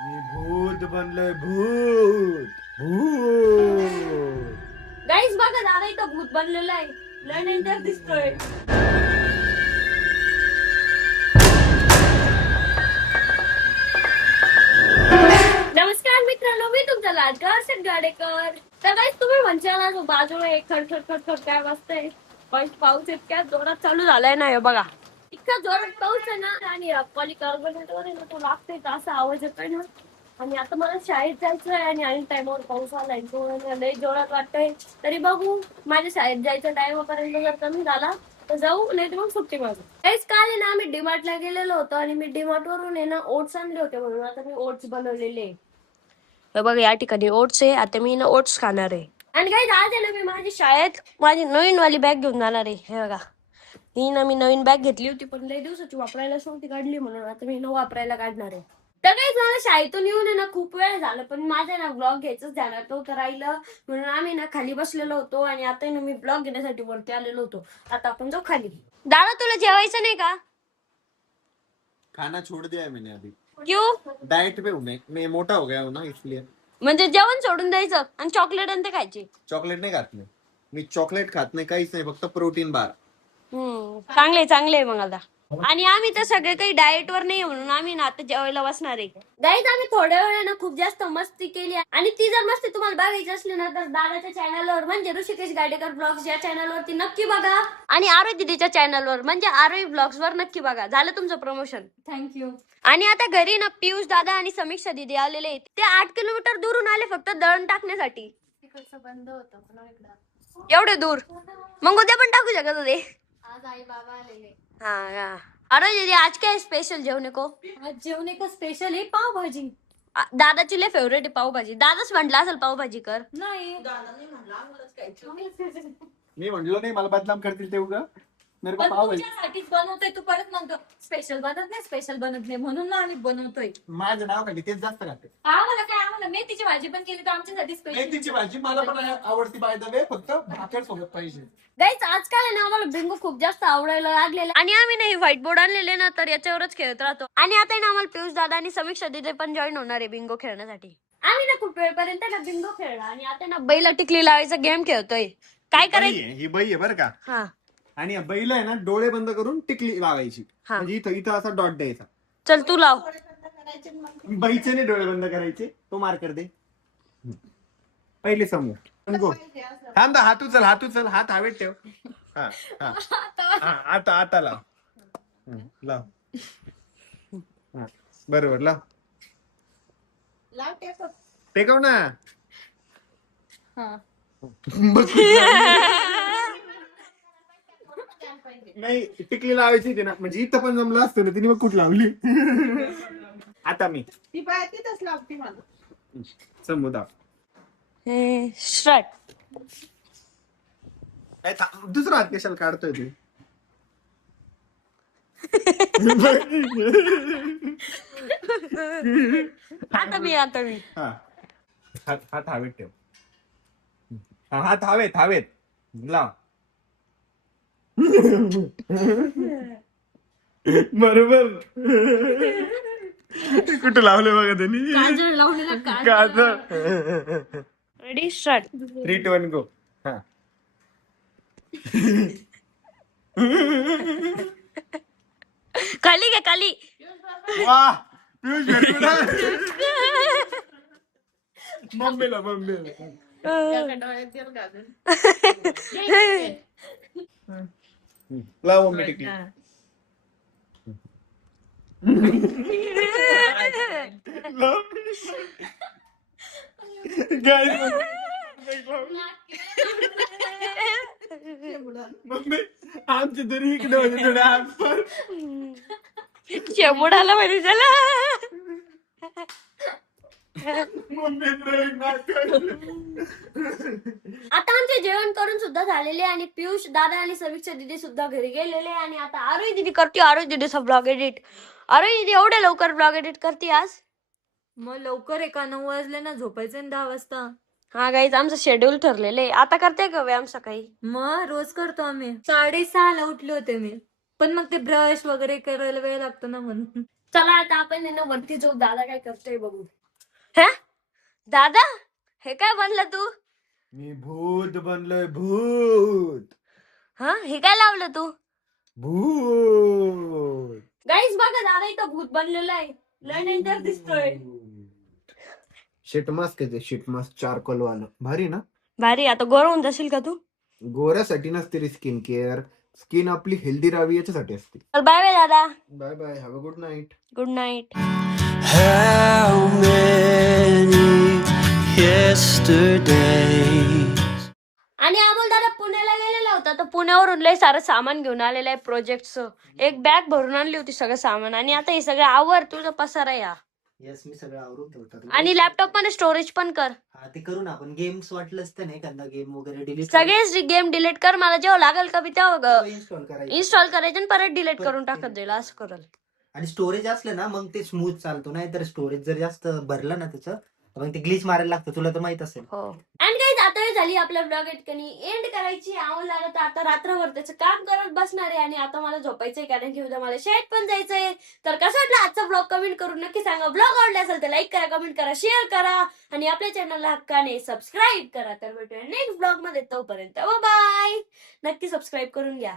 मी भूत बनलोय भूत भूत. गाईस बघा दादा इथं भूत बनलेलं आहे. लय डेंजर दिसतोय. नमस्कार मित्रांनो, मी तुमचा लाडका हर्षद गाडेकर. तर गाईस तुम्ही म्हणशाल ना बाजूला एक खडखड खडखड काय वाजतंय, पण पाऊस इतक्या जोरात चालू झालाय ना. हे बघा इतका जोरात पाऊस आहे ना, आणि अक्काली कार्बोनेटवर आहे ना तो लागतोय असा आवाज येतोय ना. आणि आता मला शाळेत जायचं आहे आणि ऐन टाइमवर पाऊस आलाय, तो लय जोरात वाटतंय. तरी बघू माझ्या शाळेत जायच्या टाइमपर्यंत जर कमी झाला तर जाऊ, नाही तर मग सुट्टी मारू. काहीच काल आहे ना आम्ही डीमार्टला गेलेलो होतो आणि मी डीमार्ट वरून आहे ना ओट्स आणले होते, म्हणून आता मी ओट्स बनवलेले. हे बघा या ठिकाणी ओट्स आहे. आता मी ना ओट्स खाणार आहे. आणि काही आज आहे ना मी माझी शाळेत माझी नवीन वाली बॅग घेऊन जाणार आहे. हे बघा ही ना मी नवीन बॅग घेतली होती, पण लई दिवसाची वापरायलाच नव्हती काढली, म्हणून आता मी न वापरायला काढणार आहे. तर काही मला शाळेतून येऊन आहे ना खूप वेळ झाला, पण माझा ना ब्लॉग घ्यायचंच ध्यानात नव्हतं राहिलं, म्हणून आम्ही ना खाली बसलेलो होतो आणि आता ना मी ब्लॉग घेण्यासाठी वरती आलेलो होतो. आता आपण जाऊ खाली. दादा तुला जेवायचं नाही का? खाना छोड़ दिया है मैंने अभी. क्यों? डाइट पे हूँ मैं मोटा हो गया हूँ ना इसलिए. म्हणजे जेवण सोडून द्यायचं आणि चॉकलेट आणि ते खायचे. चॉकलेट नाही खात मी चॉकलेट खात नाही, काहीच नाही, फक्त प्रोटीन बार. चांगले चांगले मग आता. आणि आम्ही तर सगळे काही डाएट वर नाही, म्हणून आम्ही ना आता जेवायला बसणार आहे. गाईज आम्ही थोड्या वेळानं खूप जास्त मस्ती केली, आणि ती जर मस्ती तुम्हाला बघायची असली ना तर दादाच्या चॅनलवर म्हणजे ऋषिकेश गाडेकर ब्लॉग्स या चॅनलवरती नक्की बघा, आणि आरोही दीदीच्या चॅनलवर म्हणजे आरोही ब्लॉग्स वर नक्की बघा. झालं तुमचं प्रमोशन. थँक्यू. आणि आता घरी ना पियुष दादा आणि समीक्षा दीदी आलेले आहेत. ते 8 किलोमीटर दूरून आले फक्त दळण टाकण्यासाठी. तिकडचं बंद होतं एवढे दूर, मग उद्या पण टाकू शकत होते. आज आई बाबा आलेले. हाँ अरे दीदी आज क्या है स्पेशल जेवने को? आज जेवने को स्पेशल है पाव भाजी. दादाची लय फेवरेट आहे पाव भाजी. दादाच म्हटलं असेल पाव भाजी कर. नाही मी म्हणलो नाही, मला बदनाम करतील ते उगा. मेरे को पाव भाजी तुझ्यासाठीच बनवतोय, तू परत म्हणतो स्पेशल बनत नाही म्हणून ना आम्ही बनवतोय. माझं नाव खाली तेच जास्त खाते. आम्हाला काय, आम्हाला मेथीची भाजी पण केली तर आमच्यासाठी स्पेशल. मेथीची भाजी मला पण आवडती, बाय द वे, फक्त भाकर सोबत पाहिजे. गाईज आजकाल आहे ना आम्हाला बिंगो खूप जास्त आवडायला लागलेला, आणि आम्ही नाही व्हाईट बोर्ड आणलेले ना तर याच्यावरच खेळत राहतो. आणि आता आहे ना आम्हाला पियुष दादा आणि समीक्षा दिदी पण जॉईन होणार आहे बिंगो खेळण्यासाठी. आम्ही ना खूप वेळपर्यंत ना बिंगो खेळला, आणि आता ना बैला टिकली लावायचा गेम खेळतोय. काय करायचं? ही बाई आहे बरं का. हा आणि या बैला आहे ना डोळे बंद करून टिकली लावायची, म्हणजे इथं इथं असा डॉट द्यायचा. चल तू लाव. बाईचे नाही डोळे बंद करायचे, तो मार्कर दे. पहिले समूह थांब, हात उचल, हात हवेत ठेव. हा हा हा, आता लाव. लाव. हा, बरोबर लाव. टेकव ना. नाही टिकली लावायची होती ना, म्हणजे इथं पण जमलं असतं ना, तिने मग कुठं लावली. आता मी ती बाय तिथंच लावती मला. समुदा स्टार्ट. दुसरा हात कशाला काढतोय तू? आता मी हा, हात हवेत ठेव. हा, हात हवेत लाव. बरोबर. कुठं लावले बघा त्यांनी. काजळ लावलेला काजळ. Ready start. 3, 2, 1 गो. हा. खाली घे खाली. वा पियुष very good. मम्मीला डोळ्यात तेल घालून. लाव मम्मी टिकली. लाव. Guys, मम्मी आमच्या तरी इकडे होते थोडे हात पर. शेमुडाला माहिती झाला. आता आमचे जेवण करून सुद्धा झालेले, आणि पियुष दादा आणि समीक्षा दीदी सुद्धा घरी गेलेले, आणि आता आरोही दीदी करते आरोही दीदीचा ब्लॉग एडिट. आरोही दीदी एवढे लवकर ब्लॉग एडिट करते आज? मग लवकर एका 9 वाजले ना, झोपायचं 10 वाजता. हा गाईज आमचं शेड्यूल ठरलेलं आहे. आता करते का व्यायाम सकाळी? मग रोज करतो आम्ही. 6:30 ला उठले होते मी, पण मग ते ब्रश वगैरे करायला वेळ लागतो ना म्हणून. चला आता आपण आहे ना वरती जाऊ, दादा काय करतोय बघू. हा दादा, हे काय बनलं तू? मी भूत बनलोय, भूत. हा हे काय लावलं तू? भूत. गाईस बघा, दादा इथं भूत बनलेलं आहे. लय डेंजर दिसतोय. शीट मास्क आहे ते, शीट मास्क चारकोल वालं, भारी ना. भारी. आता गोर होऊन जाशील का तू? गोऱ्यासाठी नसते रे स्किन केअर, स्किन आपली हेल्दी राहावी याच्यासाठी असते. तर बाय बाय दादा. Bye bye, have a good night. Good night. How many yesterdays? आणि अमोल दादा पुण्याला गेलेला होता, तर पुण्यावरून लय सारं सामान घेऊन आलेलं आहे प्रोजेक्टचं. एक बॅग भरून आणली होती सगळं सामान, आणि आता हे सगळं आवर, तुझं पसारा या. यस, मी सगळं आवरून ठेवतात. आणि लॅपटॉप मध्ये स्टोरेज पण कर. हा, ते करू ना आपण. गेम्स वाटलंच तर नाही, एखादा गेम वगैरे डिलीट सगळेच गेम डिलीट कर. मला जेव्हा लागेल का मी तेव्हा इन्स्टॉल करायचं. इन्स्टॉल करायचे आणि परत डिलीट करून टाकत जाईल, असं करल. आणि स्टोरेज असलं ना मग ते स्मूथ चालतो, नाही तर स्टोरेज जर जास्त भरलं ना त्याचं, तर मग ते ग्लिच मारायला लागतं, तुला तर माहित असेल. हो. आणि काही आता वेळ झाली आपल्या ब्लॉग एंड करायची. अमोल दादा तर आता रात्रभर त्याचं काम करत बसणार आहे, आणि आता मला झोपायचंय, कारण की उद्या मला शाळेत पण जायचंय. तर कसं वाटलं आजचा ब्लॉग कमेंट करून नक्की सांगा. ब्लॉग आवडला असेल तर लाईक करा, कमेंट करा, शेअर करा, आणि आपल्या चॅनलला हक्काने सबस्क्राईब करा. तर भेटूया नेक्स्ट ब्लॉग मध्ये, तोपर्यंत बाय. नक्की सबस्क्राईब करून घ्या.